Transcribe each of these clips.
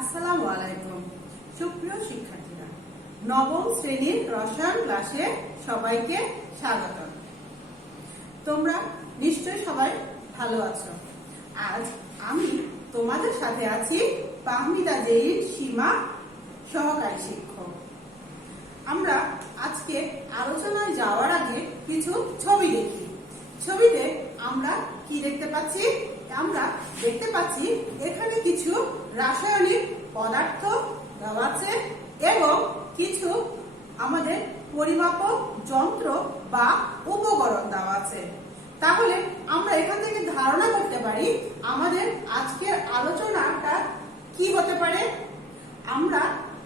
আসসালামু আলাইকুম সুপ্রিয় শিক্ষার্থীরা, নবম শ্রেণীর রসায়ন ক্লাসে সবাইকে স্বাগত। তোমরা নিশ্চয় সবাই ভালো আছো। আজ আমি তোমাদের সাথে আছি ফাহমিদা জেরিন সীমা, সহকারী শিক্ষক। আমরা আজকে আলোচনায় যাওয়ার আগে কিছু ছবি দেখি। ছবিতে আমরা কি দেখতে পাচ্ছি? আমরা দেখতে পাচ্ছি এখানে কিছু রাসায়নিক পদার্থ দেওয়া আছে এবং কিছু আমাদের পরিমাপক যন্ত্র বা উপকরণ দেওয়া আছে। তাহলে আমরা এখান থেকে ধারণা করতে পারি আমাদের আজকের আলোচনাটা কি হতে পারে। আমরা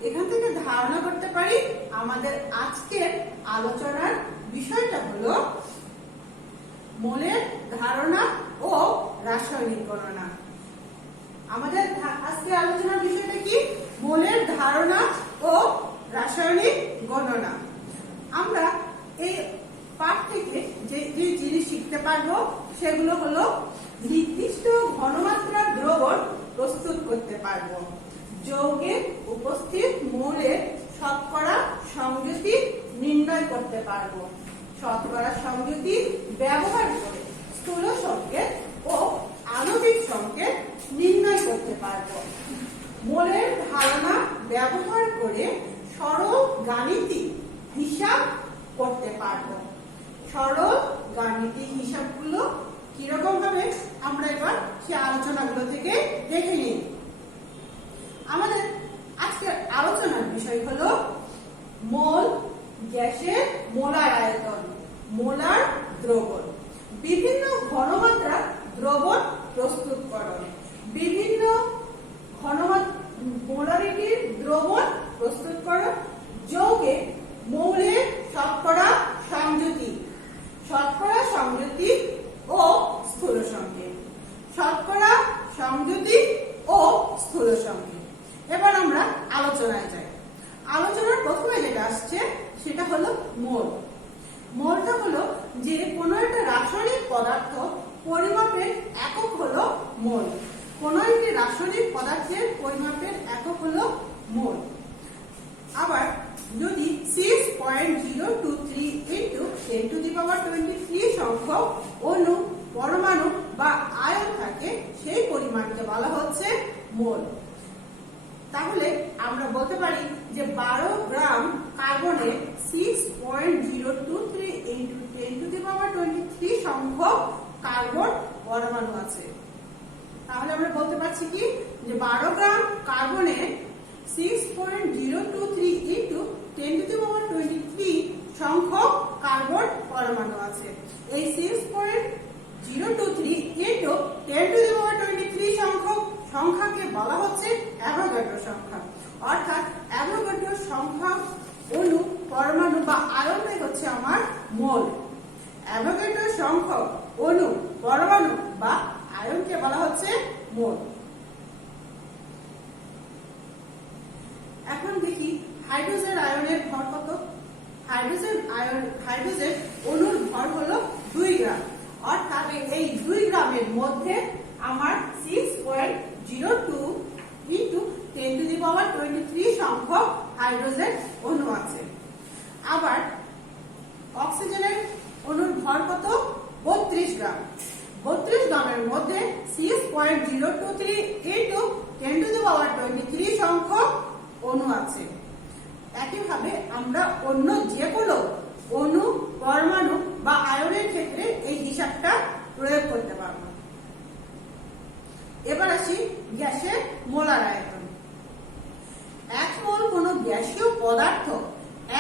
এখান থেকে ধারণা করতে পারি আমাদের আজকের আলোচনার বিষয়টা হলো মোলের ধারণা ও রাসায়নিক গণনা। আমাদের আজকে আলোচনার বিষয়টা কি? মোলের ধারণা ও রাসায়নিক গণনা। আমরা এই পাঠ থেকে যে জিনিস শিখতে পারবো সেগুলো হলো নির্দিষ্ট ঘনমাত্রার দ্রবণ প্রস্তুত করতে পারবো, যৌগের উপস্থিত মৌলের শতকরা সংযুতি নির্ণয় করতে পারবো, শতকরা সংযুতি ব্যবহার করে স্থূল সংকেত ও আণবিক সংকেত নির্ণয় করতে পারবো, মোলের ধারণা ব্যবহার করে সরল গাণিতিক হিসাব করতে পারবো। সরল গাণিতিক হিসাবগুলো কিরকম ভাবে আমরা এবার সেই আলোচনাগুলো থেকে দেখে নিই। আমাদের আজকের আলোচনার বিষয় হলো মোল গ্যাসের মোলার আয়তন, মোলার দ্রবণ, বিভিন্ন ঘনমাত্রা দ্রবণ প্রস্তুতকরণ, বিভিন্ন মোলারিটির দ্রবণ প্রস্তুতকরণ, যৌগে মৌলের শতকরা সংযুতি, শতকরা সংযুতি ও স্থূল সংকেত, শতকরা সংযুতি ও স্থূল সংকেত। এবার আমরা আলোচনায় যাই। আলোচনার প্রথমে যেটা আসছে সেটা হলো মোল। মোলটা হলো যে কোনো একটা রাসায়নিক পদার্থ পরিমাপের একক হলো মোল। কোনো একটি রাসায়নিক পদার্থের পরিমাপের একক হলো মোল। আবার যদি 6.023 into 10 to the power 23 সংখ্যক অণু, পরমাণু বা আয়ন থাকে সেই পরিমাণকে বলা হচ্ছে মোল। তাহলে আমরা বলতে পারি যে 12 গ্রাম কার্বনে 6.023 into 10 to the power 23 সংখ্যক কার্বন পরমাণু আছে। তাহলে আমরা বলতে পারছি কি যে 12 গ্রাম কার্বনে 6.023 into 10 to the power 23 সংখ্যক কার্বন পরমাণু আছে। এই 6.023 into 10 to the power 23 সংখ্যক সংখ্যাকে বলা হচ্ছে অ্যাভোগাড্রো সংখ্যা। অর্থাৎ অ্যাভোগাড্রো সংখ্যা অণু, পরমাণু বা আয়নটাই হচ্ছে আমার মোল। অ্যাভোগাড্রো সংখ্যক অণু, পরমাণু বা আয়নকে বলা হচ্ছে মোল। এখন দেখি হাইড্রোজেন আয়নের ভর কত। হাইড্রোজেন অণুর ভর হলো 2 গ্রাম। অর্থাৎ এই 2 গ্রামের মধ্যে আমার 6.02 into 10 to the power 23 সংখ্যক হাইড্রোজেন অণু আছে। আবার অক্সিজেনের অণুর ভর কত? 32 গ্রাম। 32 গ্রামের মধ্যে 6.023 into 10 to the power 23 সংখ্যক অণু আছে। একইভাবে আমরা অন্য যে কোনো অণু, পরমাণু বা আয়নের ক্ষেত্রে এই হিসাবটা প্রয়োগ করতে পারব। এবার আসি গ্যাসের মোলার আয়তন। 1 মোল কোনো গ্যাসীয় পদার্থ,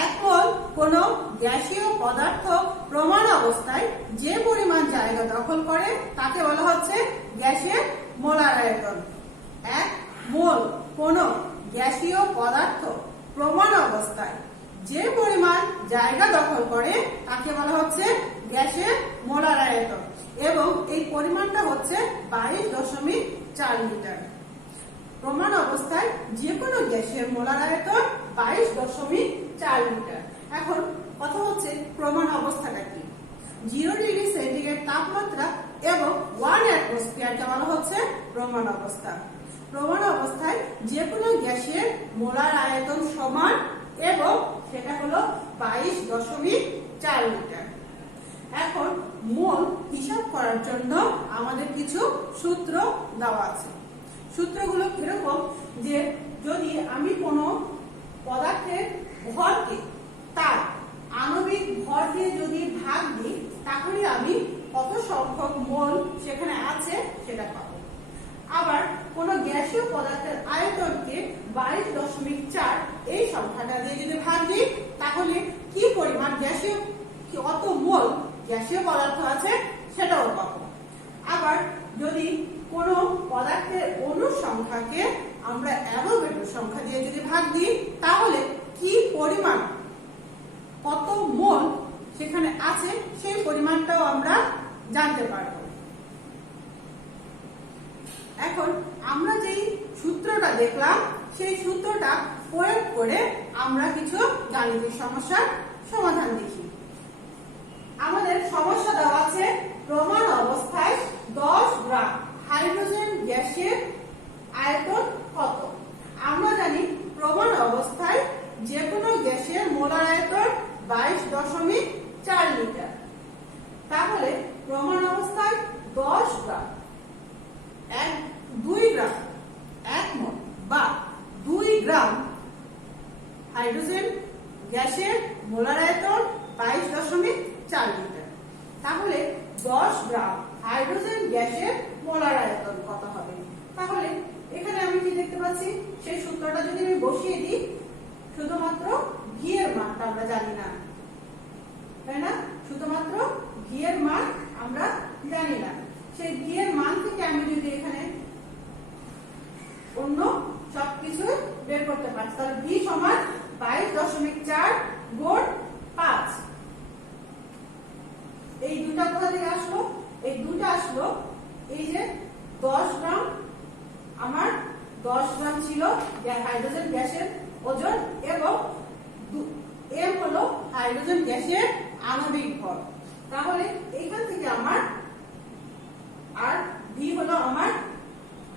1 মোল কোনো গ্যাসীয় পদার্থ প্রমাণ অবস্থায় যে পরিমাণ জায়গা দখল করে তাকে বলা হচ্ছে গ্যাসের মোলার আয়তন। 1 মোল কোনো গ্যাসীয় পদার্থ প্রমাণ অবস্থায় যে পরিমাণ জায়গা দখল করে তাকে বলা হচ্ছে গ্যাসের মোলার আয়তন এবং এই পরিমাণটা হচ্ছে 22.4 লিটার। প্রমাণ অবস্থায় যে কোনো গ্যাসের মোলার আয়তন 22.4 লিটার। এখন কথা হচ্ছে প্রমাণ অবস্থাটা কি? 0 ডিগ্রি সেন্টিগ্রেড তাপমাত্রা এবং 1 অ্যাটমসফিয়ারকে বলা হচ্ছে প্রমাণ অবস্থা। প্রমাণ অবস্থায় যে কোনো গ্যাসের মোলার আয়তন সমান এবং সেটা হলো 22.4 লিটার। এখন মোল হিসাব করার জন্য আমাদের কিছু সূত্র দেওয়া আছে। সূত্রগুলো কিরকম, যে যদি আমি কোনো পদার্থের ভরকে তার আণবিক ভর দিয়ে যদি ভাগ দিই, তাহলে আমি কত সংখ্যক মোল সেখানে আছে সেটা পাবো। আবার কোন গ্যাসীয় পদার্থের আয়তনকে 22.4 এই সংখ্যাটা দিয়ে যদি ভাগ দিই, তাহলে কি পরিমাণ গ্যাসীয় কত মোল গ্যাসীয় পদার্থ আছে সেটাও পাবো। আবার যদি কোন পদার্থের অণু সংখ্যাকে আমরা অ্যাভোগাড্রো সংখ্যা দিয়ে যদি ভাগ দিই, তাহলে কি পরিমাণ কত মোল সেখানে আছে সেই পরিমাণটাও আমরা জানতে পারবো। এখন আমরা যেই সূত্রটা দেখলাম, সেই সূত্রটা প্রয়োগ করে আমরা কিছু গাণিতিক সমস্যার সমাধান দেখি। আমাদের সমস্যা দেওয়া আছে, প্রমাণ অবস্থায় 10 গ্রাম হাইড্রোজেন গ্যাসের আয়তন কত। আমরা জানি প্রমাণ অবস্থায় যে কোনো গ্যাসের মোলার আয়তন 22.4 লিটার। তাহলে প্রমাণ অবস্থায় 10 গ্রাম 2 গ্রাম 1 মোল বা 2 গ্রাম হাইড্রোজেন গ্যাসের মোলার আয়তন 22.4 লিটার। তাহলে 10 গ্রাম হাইড্রোজেন গ্যাসের মোলার আয়তন কত হবে? তাহলে এখানে আমি কি দেখতে পাচ্ছি, সেই সূত্রটা যদি আমি বসিয়ে দিই, শুধুমাত্র ভি এর মানটা আমরা জানি না, তাই না? শুধুমাত্র ভি এর মান আমরা জানি না। সেই ভি এর মান থেকে আমি যদি এখানে অন্য সবকিছু বের করতে পারি, তাহলে ভি সমান 22.4 গুণ 5। এই দুটা কোথা থেকে আসলো? এই দুটা আসলো এই যে 10 গ্রাম, আমার 10 গ্রাম ছিল হাইড্রোজেন গ্যাসের ওজন, এবং এম হলো হাইড্রোজেন গ্যাসের আণবিক ভর। তাহলে এইখান থেকে আমার আর ভি হলো আমার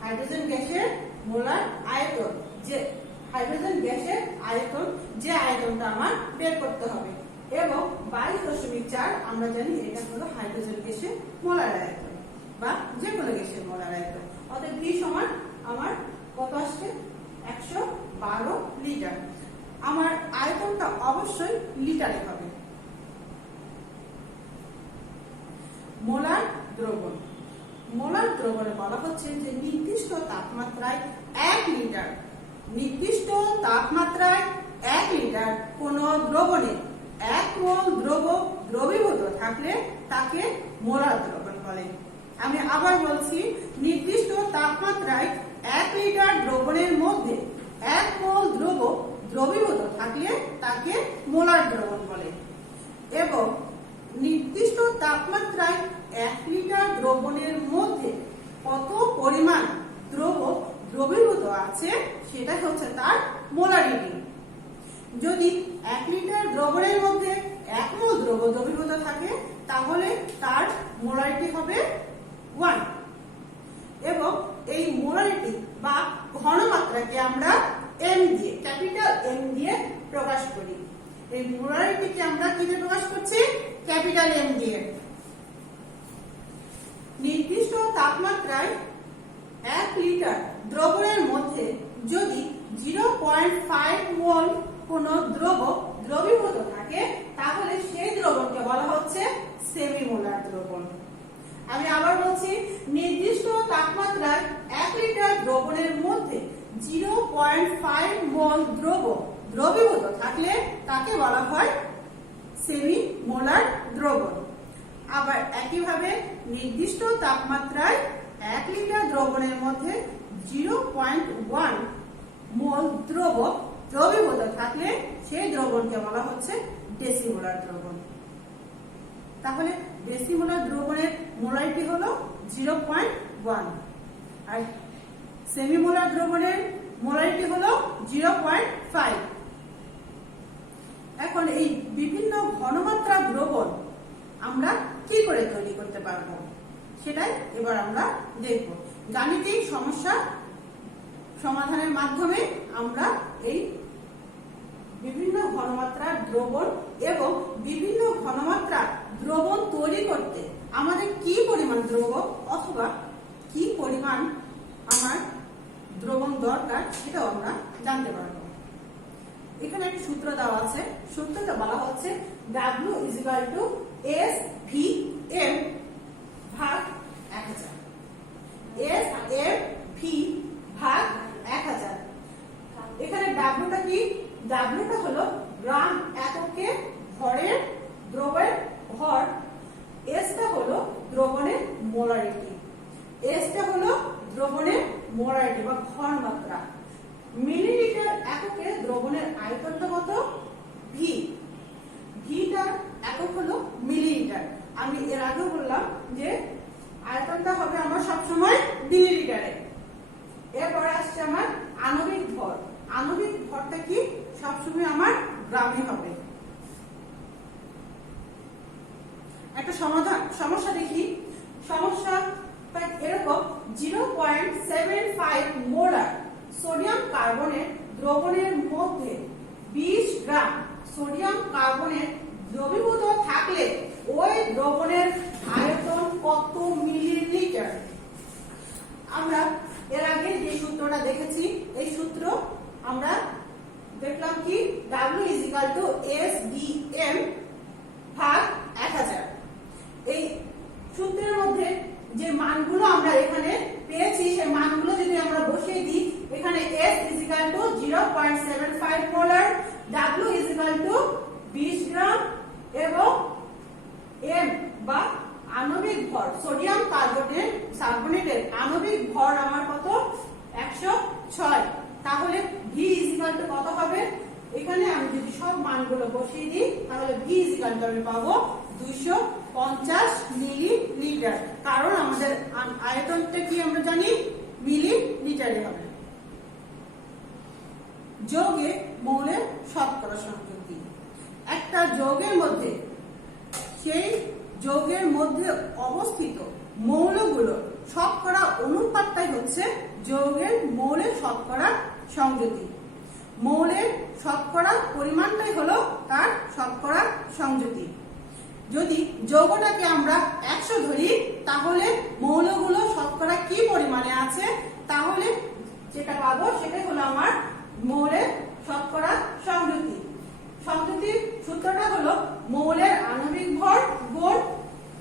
হাইড্রোজেন গ্যাসের মোলার আয়তন, যে হাইড্রোজেন গ্যাসের আয়তন, যে আয়তনটা আমার বের করতে হবে, এবং 22.4 আমরা জানি এটা হলো হাইড্রোজেন গ্যাসের মোলার আয়তন বা যে কোনো গ্যাসের মোলার আয়তন। অতএব ভি সমান আমার কত আসছে? 112 লিটার। আমার আয়তনটা অবশ্যই লিটারে হবে। মোলার দ্রবণ। মোলার দ্রবণে বলা হচ্ছে যে নির্দিষ্ট তাপমাত্রায় 1 লিটার, নির্দিষ্ট তাপমাত্রায় 1 লিটার কোন দ্রবণে 1 মোল দ্রবীভূত থাকলে তাকে মোলার দ্রবণ বলে। আমি আবার বলছি, নির্দিষ্ট তাপমাত্রায় 1 লিটার দ্রবণের মধ্যে 1 মোল দ্রবীভূত থাকলে তাকে মোলার দ্রবণ বলে। এবং নির্দিষ্ট তাপমাত্রায় 1 লিটার দ্রবণের মধ্যে কত পরিমাণ দ্রবীভূত আছে সেটা হচ্ছে তার মোলারিটি। যদি 1 লিটার দ্রবণের মধ্যে 1 মোল দ্রবীভূত থাকে, তাহলে তার মোলারিটি হবে 1। এবং এই মোলারিটি বা ঘনমাত্রাকে আমরা এম দিয়ে, ক্যাপিটাল এম দিয়ে প্রকাশ করি। এই মোলারিটিকে আমরা কি দিয়ে প্রকাশ করছি? ক্যাপিটাল এম দিয়ে। নির্দিষ্ট তাপমাত্রায় 1 লিটার দ্রবণের মধ্যে যদি 0.5 মোল কোন দ্রবীভূত থাকে, তাহলে সেই দ্রবণকে বলা হচ্ছে সেমিমোলার দ্রবণ। আমি আবার বলছি, নির্দিষ্ট তাপমাত্রায় 1 লিটার দ্রবণের মধ্যে 0.5 মোল দ্রবীভূত থাকলে তাকে বলা হয় সেমিমোলার দ্রবণ। আবার একইভাবে নির্দিষ্ট তাপমাত্রায় 1 লিটার দ্রবণের মধ্যে 0.1 মোল দ্রবীভূত থাকলে সেই দ্রবণকে বলা হচ্ছে ডেসিমোলার দ্রবণ। তাহলে ডেসিমোলার দ্রবণের মোলারিটি হলো 0.1 আর সেমিমোলার দ্রবণের মোলারিটি হলো 0.5। এখন এই বিভিন্ন ঘনমাত্রা দ্রবণ আমরা কি করে তৈরি করতে পারবো সেটাই এবার আমরা দেখব। গাণিতিক সমস্যা সমাধানের মাধ্যমে আমরা এই বিভিন্ন ঘনমাত্রার দ্রবণ এবং বিভিন্ন ঘনমাত্রার দ্রবণ তৈরি করতে আমাদের কি পরিমাণ দ্রব্য অথবা কি পরিমাণ আমার দ্রবণ দরকার সেটাও আমরা জানতে পারব। এখানে একটা সূত্র দেওয়া আছে, সূত্রটা বলা হচ্ছে W = SVM ভাগ 1000। SVV ভাগ 1000। এখানে W কি? W হলো গ্রাম এককে ভরের দ্রব্যের ভর, S হলো দ্রবণের মোলারিটি, S হলো দ্রবণের মোলারিটি বা ঘনমাত্রা। মিলিলিটার এককে দ্রবণের আয়তনটা কত? V। ভিটার একক হলো মিলিলিটার। আমি এর আগে বললাম যে আয়তনটা হবে আমার সবসময় মিলিলিটারে। এরপর আসছে আমার আণবিক ভর। আণবিক ভরটা কি? সবসময় আমার গ্রামে হবে। একটা সমস্যা দেখি। সমস্যা এরকম 0.75 মোলার সোডিয়াম কার্বনেট দ্রবণের মধ্যে 20 গ্রাম সোডিয়াম কার্বনেট দ্রবীভূত থাকলে ওই দ্রবণের আয়তন কত মিলিলিটার? আমরা এর আগে যে সূত্রটা দেখেছি, এই সূত্র আমরা দেখলাম কি W = SVM ভাগ 1000। এই সূত্রের মধ্যে যে মানগুলো আমরা এখানে পেয়েছি সেই মানগুলো যদি আমরা বসিয়ে দিই, এখানে S = 0.75 মোলার, W = 20 গ্রাম এবং M বা আণবিক ভর সোডিয়াম কার্বনেটের আণবিক ভর আমার কত? 106। তাহলে V = কত হবে? এখানে আমি যদি সব মানগুলো বসিয়ে দিই তাহলে V = আমি পাবো 250 মিলিলিটার, কারণ আমাদের আয়তনটা কি আমরা জানি মিলিলিটারে হবে। যৌগে মৌলের শতকরা সংযুক্তি। একটা যৌগের মধ্যে সেই যৌগের মধ্যে অবস্থিত মৌলগুলো শতকরা অনুপাতটাই হচ্ছে যৌগের মৌলের শতকরা সংযুতি। মৌলের শতকরা পরিমাণটাই হলো তার শতকরা সংযুতি। যদি যৌগটাকে আমরা 100 ধরি তাহলে মৌলগুলো শতকরা কি পরিমাণে আছে, তাহলে যেটা পাবো সেটাই হলো আমার মৌলের শতকরা সংযুতি। সংযুতির সূত্রটা হলো মৌলের আণবিক ভর গুণ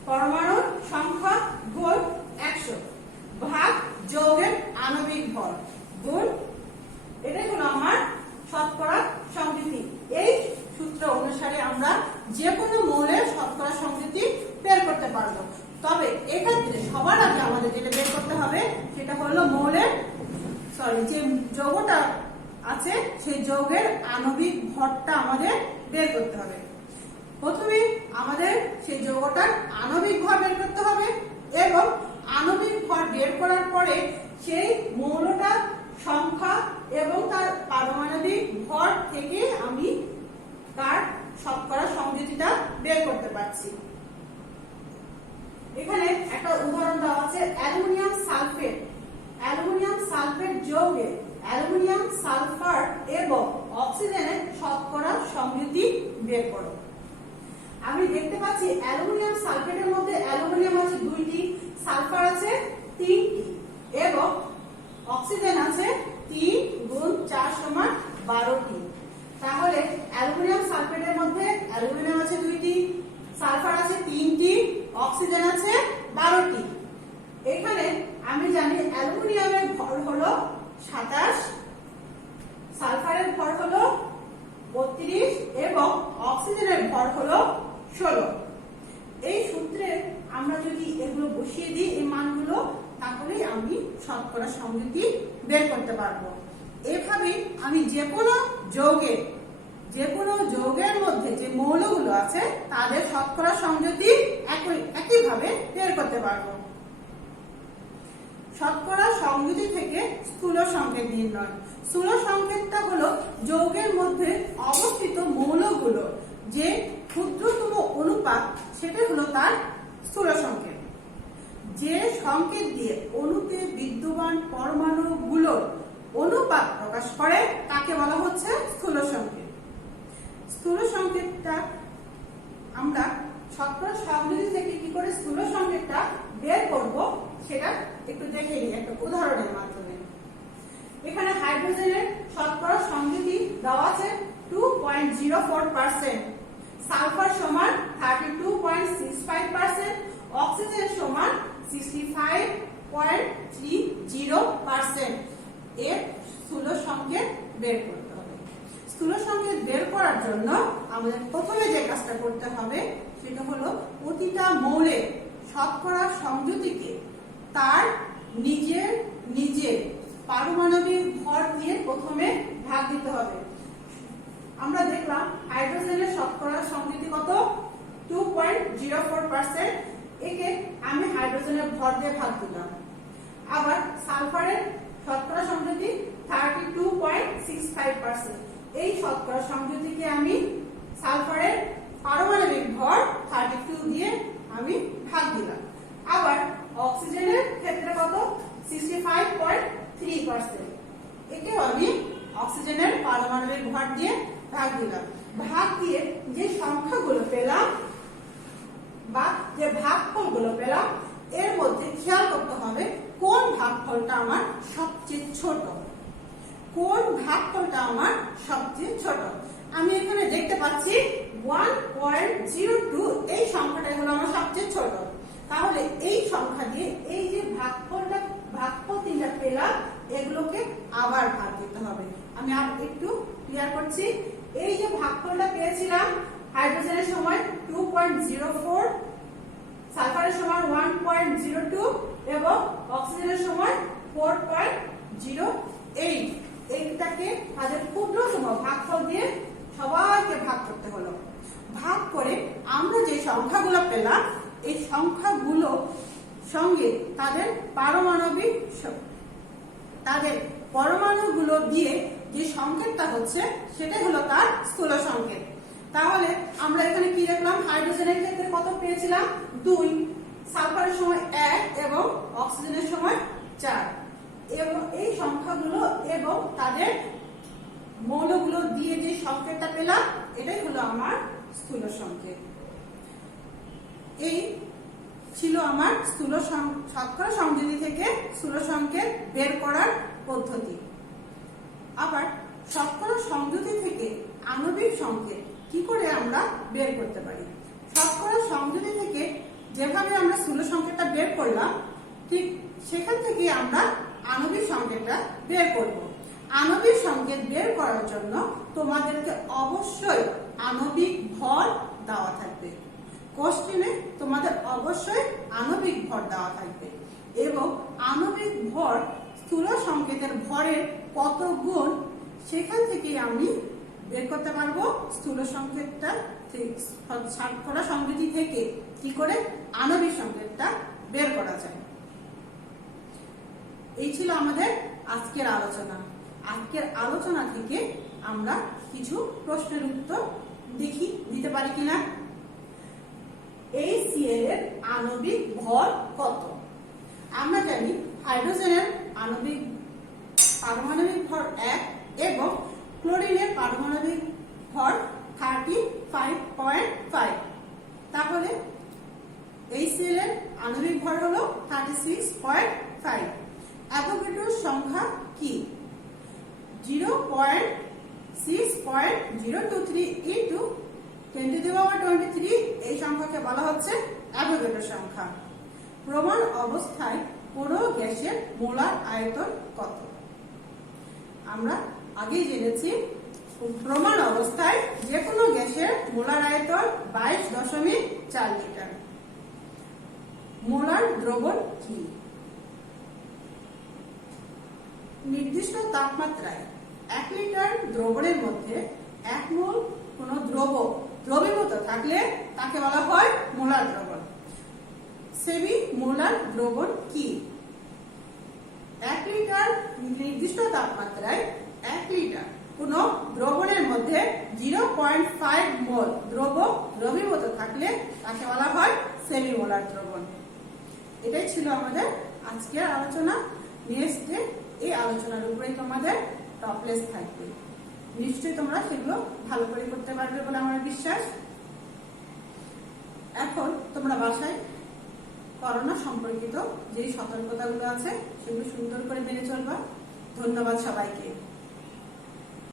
পরমাণুর সংখ্যা গুণ 100 ভাগ যৌগের আণবিক ভর গুণ, এটাই হলো আমার শতকরা সংযুতি। এই সূত্র অনুসারে আমরা যে কোনো মৌলের শতকরা সংযুতি বের করতে পারবো। তবে এক্ষেত্রে সবার আগে আমাদের যেটা বের করতে হবে সেটা হলো যে যৌগটা আছে সেই যৌগের আণবিক ভরটা আমাদের বের করতে হবে। প্রথমে আমাদের সেই যৌগটার আণবিক ভর বের করতে হবে এবং আণবিক ভর বের করার পরে সেই মৌলটার সংখ্যা এবং তার পারমাণবিক ভর থেকে আমি তার শতকরা সংযুতিটা বের করতে পারছি। এখানে একটা উদাহরণ দেওয়া আছে অ্যালুমিনিয়াম সালফেট। অ্যালুমিনিয়াম সালফেট যৌগে অ্যালুমিনিয়াম সালফার এবং অক্সিজেনের শতকরা সংযুতি বের করো। আমি দেখতে পাচ্ছি অ্যালুমিনিয়াম সালফেটের মধ্যে অ্যালুমিনিয়াম আছে 2টি, সালফার আছে 3টি এবং অক্সিজেন আছে 3 গুণ 4 সমান 12টি। তাহলে অ্যালুমিনিয়াম সালফেটের মধ্যে অ্যালুমিনিয়াম আছে 2টি, সালফার আছে 3টি, অক্সিজেন আছে 12টি। এখানে আমি জানি অ্যালুমিনিয়ামের ভর হলো 27, সালফারের ভর হলো 32 এবং অক্সিজেনের ভর হলো 16। এই সূত্রে আমরা যদি এগুলো বসিয়ে দিই এই মানগুলো, তাহলে আমি শতকরা সংযুতি বের করতে পারবো। এভাবে আমি যে কোনো যৌগের মধ্যে যে মৌলগুলো আছে তাদের শতকরা সংযুতি একইভাবে বের করতে পারবো। শতকরা সংযুতি থেকে স্থূল সংকেত নির্ণয়। স্থূল সংকেতটা হলো যৌগের মধ্যে অবস্থিত মৌলগুলো যে ক্ষুদ্রতম অনুপাত, সেটা হলো তার স্থূল সংকেত। যে সংকেত দিয়ে অণুতে বিদ্যমান পরমাণুগুলোর অনুপাত প্রকাশ করে তাকে বলা হচ্ছে স্থূল সংকেত। স্থূল সংকেতটা আমরা শতকরা সংযোজী থেকে কি করে স্থূল সংকেতটা বের করব সেটা একটু দেখে নিই একটা উদাহরণের মাধ্যমে। এখানে হাইড্রোজেনের শতকরা সংযোজী দেওয়া আছে 2.04%, সালফার সমান 32.65%, অক্সিজেন সমান 65.30%। এর স্থূল সংকেত বের করতে হবে। স্থূল সংকেত বের করার জন্য আমাদের প্রথমে যে কাজটা করতে হবে সেটা হলো প্রতিটা মৌলের শতকরা সংযুতিকে তার নিজের নিজের পারমাণবিক ভর দিয়ে প্রথমে ভাগ দিতে হবে। আমরা দেখলাম হাইড্রোজেনের শতকরা সংযুতি কত 2.04%, একে আমি হাইড্রোজেনের ভর দিয়ে ভাগ দিলাম। আবার সালফারের শতকরা সংযুতি 32.65%, এই শতকরা সংযুতিকে আমি সালফারের পারমাণবিক ভর 32 দিয়ে আমি ভাগ দিলাম। আবার অক্সিজেনের ক্ষেত্রে কত 65.3%, একেও আমি অক্সিজেনের পারমাণবিক ভর দিয়ে ভাগ দিলাম। ভাগ দিয়ে যে সংখ্যাগুলো পেলাম বা যে ভাগফলগুলো পেলাম এর মধ্যে খেয়াল করতে হবে কোন ভাগফলটা আমার সবচেয়ে ছোট, কোন ভাগফলটা আমার সবচেয়ে ছোট। আমি এখানে দেখতে পাচ্ছি 1.02, এই সংখ্যাটাই হলো আমার সবচেয়ে ছোট। তাহলে এই সংখ্যা দিয়ে এই যে ভাগফল তিনটা পেলাম এগুলোকে আবার ভাগ দিতে হবে। আমি একটু ক্লিয়ার করছি। এই যে ভাগফলটা পেয়েছিলাম হাইড্রোজেনের সময় 2.04, সালফারের সময় 1.02 এবং অক্সিজেনের সময় 4.08, এইটাকে তাদের ক্ষুদ্রতম ভাগফল দিয়ে সবাইকে ভাগ করতে হলো। ভাগ করে আমরা যে সংখ্যাগুলো পেলাম এই সংখ্যাগুলো সঙ্গে তাদের পরমাণুগুলো দিয়ে যে সংকেতটা হচ্ছে সেটাই হলো তার স্থূল সংকেত। তাহলে আমরা এখানে কি দেখলাম, হাইড্রোজেনের ক্ষেত্রে কত পেয়েছিলাম 2, সালফারের সময় 1 এবং অক্সিজেনের সময় 4, এবং এই সংখ্যাগুলো এবং তাদের মৌলগুলো দিয়ে যে সংকেতটা পেলাম এটাই হলো আমার স্থূল সংকেত। এই ছিল আমার শতকরা সংযোজী থেকে স্থূল সংকেত বের করার পদ্ধতি। আবার শতকরা সংযোজী থেকে আণবিক সংকেত কি করে আমরা বের করতে পারি। শতকরা সংযোজী থেকে যেভাবে আমরা স্থূল সংকেতটা বের করলাম ঠিক সেখান থেকে আমরা আণবিক সংকেতটা বের করব। আণবিক সংকেত বের করার জন্য তোমাদেরকে অবশ্যই আণবিক ভর দেওয়া থাকবে। কোশ্চেনে তোমাদের অবশ্যই আণবিক ভর দেওয়া থাকবে এবং আণবিক ভর স্থূল সংকেতের ভরের কত গুণ সেখান থেকে আমি বের করতে পারবো স্থূল সংকেতটা শতকরা সংযোজী থেকে কি করে আণবিক সংকেতটা বের করা যায়। এই ছিল আমাদের আজকের আলোচনা। আজকের আলোচনা থেকে আমরা কিছু প্রশ্নের উত্তর দিতে পারি কিনা। HCl এর আণবিক ভর কত? আমরা জানি হাইড্রোজেনের পারমাণবিক ভর 1 এবং ক্লোরিনের পারমাণবিক ভর 35.5। তাহলে HCl এর আণবিক ভর হলো 36.5। অ্যাভোগাড্রোর সংখ্যা কি? 0.6023 into 10⁻23। এই সংখ্যাকে বলা হচ্ছে অ্যাভোগাড্রোর সংখ্যা। প্রমাণ অবস্থায় কোন গ্যাসের মোলার আয়তন কত? আমরা আগেই জেনেছি প্রমাণ অবস্থায় যে কোনো গ্যাসের মোলার আয়তন 22.4 লিটার। মোলার দ্রবণ কি? নির্দিষ্ট তাপমাত্রায় 1 লিটার দ্রবণের মধ্যে 1 মোল কোন দ্রবীভূত থাকলে তাকে বলা হয় মোলার দ্রবণ। সেমি মোলার দ্রবণ কি? 1 লিটার নির্দিষ্ট তাপমাত্রায় 1 লিটার কোন দ্রবণের মধ্যে 0.5 মোল দ্রবীভূত থাকলে তাকে বলা হয় সেমি মোলার দ্রবণ। এটাই ছিল আমাদের আজকের আলোচনা। নেক্সট ডে এই আলোচনার উপরেই তোমাদের টপলেস থাকবে। নিশ্চয়ই তোমরা সেগুলো ভালো করে করতে পারবে বলে আমার বিশ্বাস। এখন তোমরা বাসায় করোনা সম্পর্কিত যে সতর্কতাগুলো আছে সেগুলো সুন্দর করে মেনে চলবা। ধন্যবাদ সবাইকে।